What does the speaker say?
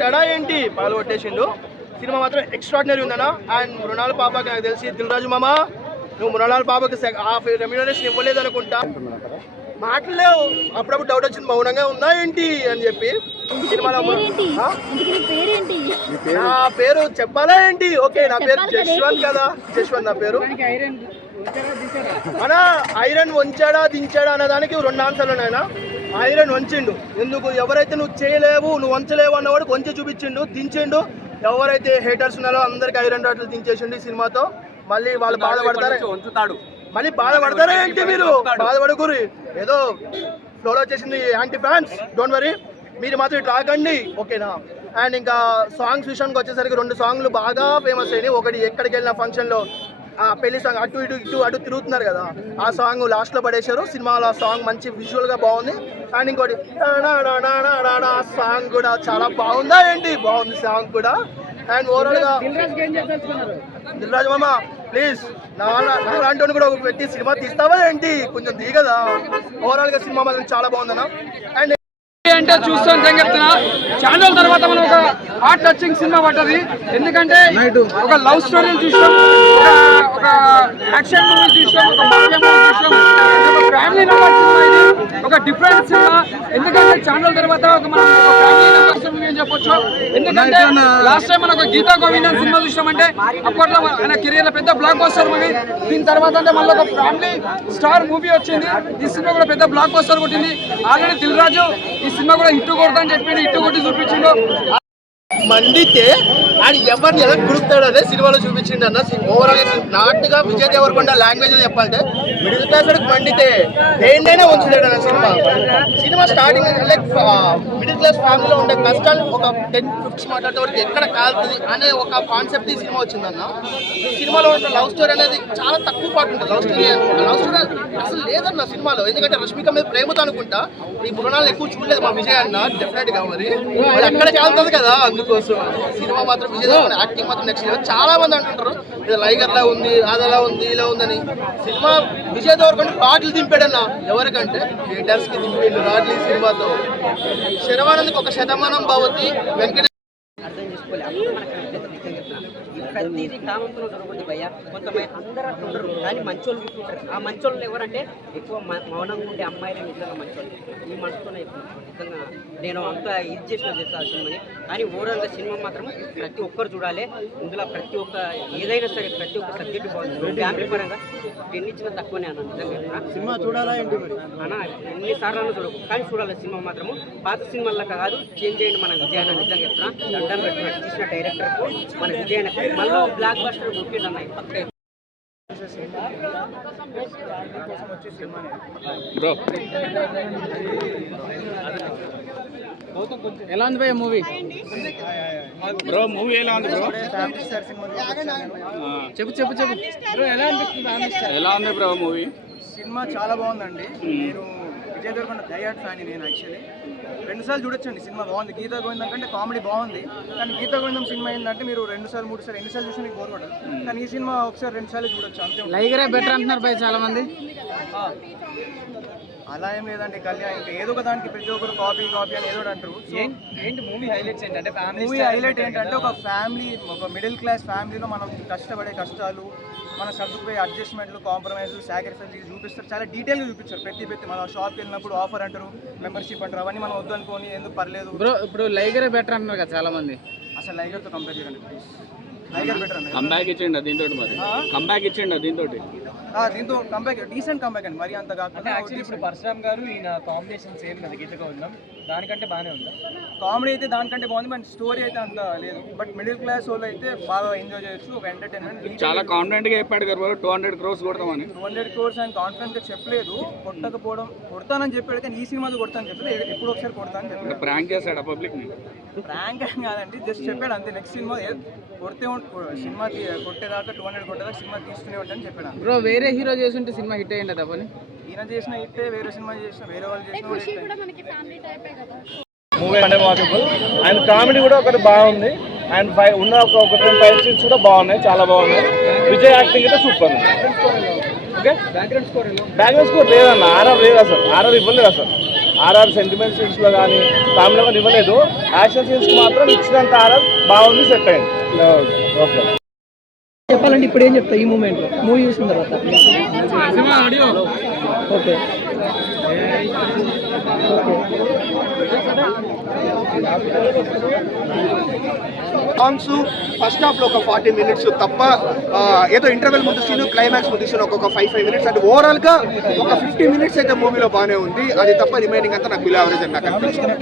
తేడా ఏంటి పాలు కొట్టేసిండు. సినిమా మాత్రం ఎక్స్ట్రాడినరీ ఉందన్న. అండ్ మృణాల్ పాపకి నాకు తెలిసి దిల్ రాజు మామ నువ్వు మృణాల్ పాపకి హాఫ్ రెమ్యూనరేషన్ ఇవ్వలేదు అనుకుంటా. మాటలేవు, అప్పుడప్పుడు డౌట్ వచ్చింది మౌనంగా ఉందా ఏంటి అని చెప్పి. సినిమాలో నా పేరు చెప్పాలా ఏంటి? ఓకే, నా పేరు జశ్వంత్ కదా, జశ్వంత్ నా పేరు. మన ఐరన్ వంచాడా దించాడా అన్నదానికి 2 ఆన్సర్లు ఉన్నాయన. ఐరన్ వంచిండు, ఎందుకు ఎవరైతే నువ్వు చేయలేవు నువ్వు వంచలేవు అన్నవాడు కొంచెం చూపించిండు, దించిండు. ఎవరైతే హేటర్స్ ఉన్నారో అందరికి ఐరన్ రాట్లు దించేసిండు ఈ సినిమాతో. మళ్ళీ వాళ్ళు బాధపడతారు, మళ్ళీ బాధపడతారా ఏంటి? మీరు బాధపడకూరి, ఏదో ఫ్లోలో వచ్చేసింది యాంటీ ఫ్యాన్స్, డోంట్ వరీ, మీరు మాత్రం ఇట్లా రాకండి, ఓకేనా? అండ్ ఇంకా సాంగ్స్ విషయానికి వచ్చేసరికి 2 సాంగ్లు బాగా ఫేమస్ అయినాయి. ఒకటి ఎక్కడికి వెళ్ళిన ఫంక్షన్లో పెళ్లి సాంగ్, అటు తిరుగుతున్నారు కదా, ఆ సాంగ్ లాస్ట్లో పడేశారు. సినిమాలో ఆ సాంగ్ మంచి విజువల్గా బాగుంది. అండ్ ఇంకోటి ఆ సాంగ్ కూడా చాలా బాగుందా ఏంటి, బాగుంది సాంగ్ కూడా. అండ్ ఓవరాల్గా దిల్ రాజు మామ ప్లీజ్ నాలాంటి కూడా ఒక పెట్టి సినిమా తీస్తావా ఏంటి, కొంచెం దిగదా. ఓవరాల్గా సినిమా మాత్రం చాలా బాగుందన్న. అండ్ అంటే చూస్తాను చెప్తున్నా, చాలా రోజుల తర్వాత మనం ఒక హార్ట్ టచింగ్ సినిమా పడ్డది. ఎందుకంటే ఒక లవ్ స్టోరీ చూసాం, ఒక యాక్షన్ మూవీ చూసాం, ఒక మాఫియా మూవీ చూసాం, ఒక ఫ్యామిలీ మెంబర్ సినిమా. ఇది ఒక డిఫరెంట్ సినిమా. ఎందుకంటే చాలా రోజుల తర్వాత మనం ఒక ఫ్యామిలీ మెంబర్స్ మూవీ అని చెప్పొచ్చు. ఎందుకంటే లాస్ట్ టైం మనం ఒక గీతా గోవిందం సినిమా చూసామంటే అప్పట్లో ఆయన కెరీర్ లో పెద్ద బ్లాక్ బస్టర్ మూవీ. దీని తర్వాత అంటే మళ్ళీ ఒక ఫ్యామిలీ స్టార్ మూవీ వచ్చింది. ఈ సినిమా కూడా పెద్ద బ్లాక్ బస్టర్ కొట్టింది. ఆల్రెడీ దిల్ రాజు ఈ సినిమా కూడా హిట్ కొడతాని చెప్పిండు, హిట్ కొట్టి చూపించిండు. మండితే ఆయన ఎవరిని ఎలా గుర్తాడు అదే సినిమాలో చూపించిండు అన్న. ఓవరాల్ నాటుగా విజయ్ దేవరకొండ లాంగ్వేజ్ లో చెప్పాలంటే మిడిల్ క్లాస్ వాడికి మండితే దేన్నైనా ఉంచలేడు అన్న. Cinema starting like middle class ఫ్యామిలీలో ఉండే కష్టాలు ఒక 10-15 మాట్లాడే వరకు ఎక్కడ కాలుతుంది అనే ఒక కాన్సెప్ట్ ఈ సినిమా వచ్చిందన్న. సినిమాలో ఉన్న లవ్ స్టోరీ అనేది చాలా తక్కువ పాటు ఉంటుంది. లవ్ స్టోరీ అసలు లేదన్న సినిమాలో. ఎందుకంటే రష్మిక మీద ప్రేమతో అనుకుంటా ఈ మృణాలు ఎక్కువ చూడలేదు మా విజయ్ అన్న, డెఫినెట్ గా మరి ఎక్కడ కాలుతుంది కదా. అందుకోసం సినిమా మాత్రం విజయ్ దేవరకొండ యాక్టింగ్ మాత్రం నెక్స్ట్ లెవెల్. చాలా మంది అంటుంటారు ఇది లైగర్ లా ఉంది, అదలా ఉంది, ఇలా ఉందని. సినిమా విజయ్ దేవరకొండ రాడ్లు దింపాడన్న. ఎవరికంటే హేటర్స్ కి దింపాడు రాడ్లు ఈ సినిమాతో. శరవానందకి ఒక శతమానం భవతి వెంకట ప్రతిదీ కామంతో జరుగుతుంది భయ్య. కొంతమంది అందరూ అట్లా ఉండరు, కానీ మంచోళ్ళు కూర్చుంటారు. ఆ మంచోళ్ళు ఎవరంటే ఎక్కువ మౌనంగా ఉండే అమ్మాయిలు నిజంగా మంచోళ్ళు. ఈ మనసుతోనే నిజంగా నేను అంతా ఇది చేసిన చేస్తా సినిమాని. కానీ ఓవరాల్గా సినిమా మాత్రం ప్రతి ఒక్కరు చూడాలి. ఇందులో ప్రతి ఒక్క ఏదైనా సరే ప్రతి ఒక్క సబ్జెక్ట్ బాగుంది. ఫ్యామిలీ పరంగా ఎన్నిచ్చినా తక్కువనే అన్న. నిజంగా సినిమా చూడాలా ఏంటి అన్న, ఎన్నిసార్లు చూడకు కానీ చూడాలి. సినిమా మాత్రము పాత సినిమాల్లో కాదు, చేంజ్ చేయండి మన విజయాన్ని. నిజంగా చెప్తున్నా, దండం పెట్టినట్టు తీసిన డైరెక్టర్కు మన విజయాన్ని మళ్ళీ బ్లాక్ బస్టర్ కొట్టిండు అన్న. పక్క ఎలా ఉంది భయ్య మూవీ? బ్రో మూవీ ఎలా ఉంది బ్రో? చెప్పు బ్రో, ఎలా అనిపిస్తుంది? ఎలా ఉంది బ్రో మూవీ? సినిమా చాలా బాగుందండి. నేను విజయ్ దేవరకొండ డైహార్ట్ ఫ్యాన్. నేను యాక్చువల్లీ 2 సార్లు చూడొచ్చండి. సినిమా బాగుంది. గీతా గోవిందం కంటే కామెడీ బాగుంది. కానీ గీతా గోవిందం సినిమా ఏంటంటే మీరు 2 సార్లు 3 సార్లు ఎన్నిసార్లు చూసినా మీకు బోర్ కొట్టదు. కానీ ఈ సినిమా ఒకసారి 2 సార్లు చూడొచ్చు అంతే. లైగరే బెటర్ అంటున్నారు భయ్ చాలా మంది. అలా ఏం లేదండి. కళ్యాణ్ ఇంకా ఏదో ఒక దానికి ప్రతి ఒక్కరు కాపీ అని ఏదో అంటారు. ఏంటి మూవీ హైలైట్స్ ఏంటంటే మూవీ హైలైట్ ఏంటంటే ఒక ఫ్యామిలీ, ఒక మిడిల్ క్లాస్ ఫ్యామిలీలో మనం కష్టపడే కష్టాలు, మన సర్దుకుపోయే అడ్జస్ట్మెంట్లు, కాంప్రమైజ్, సాక్రిఫైస్ చూపిస్తారు. చాలా డీటెయిల్గా చూపించారు. ప్రతి మన షాప్కి వెళ్ళినప్పుడు ఆఫర్ అంటారు, మెంబర్షిప్ అంటారు, అవన్నీ మనం వద్దు అనుకోని ఎందుకు పర్లేదు. బ్రో ఇప్పుడు లైగరే బెటర్ అంటున్నారు కదా చాలా మంది. అసలు లైగర్తో కంపేర్ చేయండి ప్లీజ్. లైగర్ బెటర్ అన్న. కంబ్యాక్ ఇచ్చిండు దీంతో, మరి కంబ్యాక్ ఇచ్చిండు దీంతో. దీంతో కంబ్యాక్ డీసెంట్ కంబ్యాక్ అండి, మరి అంత కాకుండా. ఇప్పుడు పరశురామ్ గారు ఈయన కాంబినేషన్ సేమ్ కదా గీత గోవిందం, దానికంటే బాగానే ఉంది. కామెడీ అయితే దానికంటే బాగుంది, బట్ స్టోరీ అయితే అంత లేదు. బట్ మిడిల్ క్లాస్ వాళ్ళు అయితే బాగా ఎంజాయ్ చేయొచ్చు. ఒక ఎంటర్టైన్మెంట్. చాలా కాన్ఫిడెంట్ గా చెప్పాడు గారు 200 crores కొడతామని. 200 crores అని కాన్ఫిడెంట్ గా చెప్పలేదు. కొడతానని చెప్పాడు, కానీ ఈ సినిమాతో కొడతానని చెప్పలేదు. ఎప్పుడు ఒకసారి కొడతానని చెప్పాడు. ప్రాంక్ చేశాడు పబ్లిక్ ని. ప్రాంక్ అని కాదండి, జస్ట్ చెప్పాడు అంతే. నెక్స్ట్ సినిమా సినిమా కొట్టేదాకా 200 కొట్టేదాకా సినిమా తీసుకునే ఉంటానని చెప్పాడు. బ్రో వేరే హీరో చేస్తుంటే సినిమా హిట్ అయ్యింది తప్పని. ఈయన చేసిన హిట్టే, వేరే సినిమా చేసిన, వేరే వాళ్ళు చేసిన మూవీ అంటే వాచబుల్. అండ్ కామెడీ కూడా ఒకటి బాగుంది. అండ్ ఉన్న ఒక 10 ఫైట్ సీన్స్ కూడా బాగున్నాయి, చాలా బాగున్నాయి. విజయ్ యాక్టింగ్ అయితే సూపర్. ఓకే, బ్యాక్గ్రౌండ్ స్కోర్ లేదన్న. ఆర్ఆర్ లేదు, అసలు ఆర్ఆర్ ఇవ్వలేదు. అసలు ఆర్ఆర్ సెంటిమెంట్ సీన్స్లో కానీ ఫ్యామిలీలో కానీ ఇవ్వలేదు. యాక్షన్ సీన్స్కి మాత్రం ఇచ్చినంత ఆర్ఆర్ బాగుంది, సెట్ అయింది. ఓకే. చెప్పాలంటే ఇప్పుడు ఏం చెప్తా ఈ మూమెంట్లో మూవీ చూసిన తర్వాత? ఓకే సాంగ్స్ ఫస్ట్ హాఫ్లో ఒక 40 minutes తప్ప ఏదో ఇంటర్వెల్ ముందు సీన్, క్లైమాక్స్ ముందు సీన్ ఒక్కొక్క 5 minutes అంటే ఓవరాల్గా ఒక 50 minutes అయితే మూవీలో బాగానే ఉంది. అది తప్ప రిమైనింగ్ అంతా నాకు బిలో యావరేజ్ అని నాకు అనిపిస్తుంది.